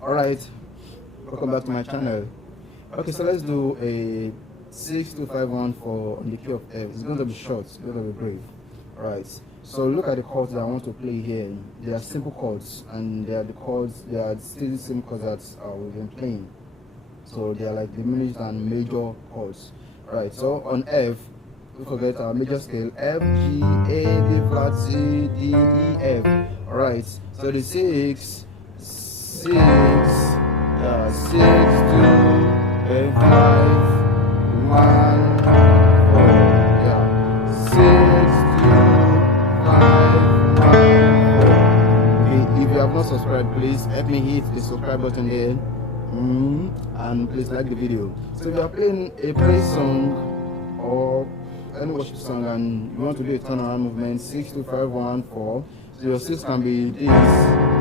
Alright, welcome back to my channel. Okay, so let's do a 6-2-5-1 for on the key of F. It's going to be short, it's going to be brief. Alright, so look at the chords that I want to play here. They are simple chords, and they are still the same chords that we've been playing. So they are like diminished and major chords. Alright, so on F, don't forget our major scale: F, G, A, B flat, C, D, E, F. Alright, so the 6, 2, and 5, 1, 4. Yeah, 6, 2, 5, 1, 4. Okay, if you have not subscribed, please help me hit the subscribe button there, and please like the video. So if you are playing a praise song or any worship song and you want to do a turnaround movement, 6, 2, 5, 1, 4. So your 6 can be this.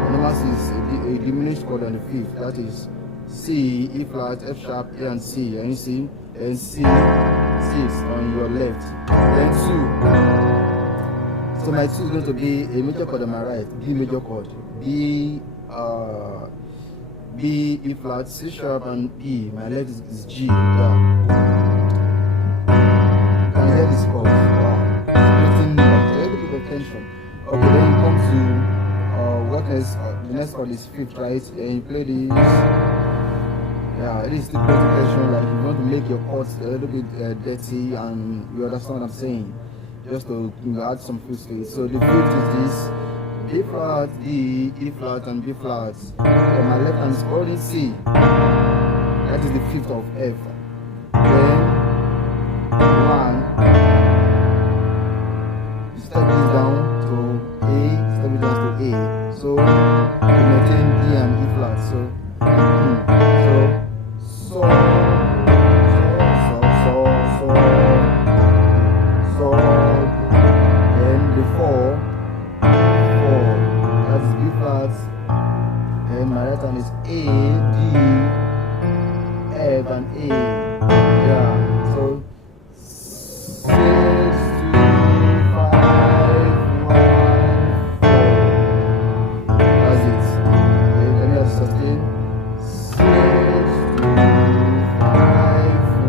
Number 6 is a diminished chord on the 5th. That is C, E flat, F sharp, A and C. And you see, and C, 6 on your left. Then 2. So my 2 is going to be a major chord on my right, B major chord. B, E flat, C sharp, and E. My left is G. Yeah. And hear this chord. Wow. It's getting like a little bit of tension. Okay, then you come to the next chord is 5th, right? And you play this. Yeah, it is still creating tension. Like you want to make your chords a little bit dirty, and you understand what I'm saying, just to add some feel to it. So the 5th is this: B flat, D, E flat, and B flat. And my left hand is holding C. That is the 5th of F. Then 1. You step this down to A, step it down to A. So we maintain D and E flat. So then the 4. That's B flat. And my right hand is A, D, F, and A. Yeah. So 6, 2, 5, 1, 4. That's it. Okay, let me have sustain. 6, 2, 5,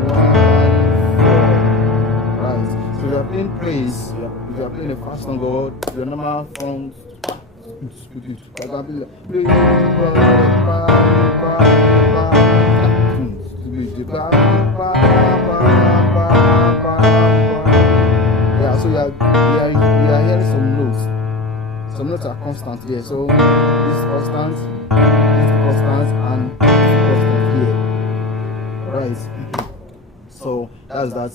1, 4. Right. So we are playing praise. If you are playing a fast song or your normal songs, yeah, so we are hearing some notes. Some notes are constant here. So this is constant, and this is constant here. Alright. So that's that.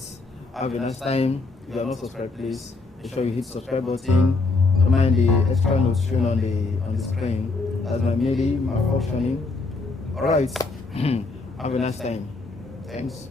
Have a nice time. If you are not subscribed, please make sure you hit subscribe button. Don't mind the extra notes shown on the screen. That's my functioning. Alright. Have a nice time. Thanks.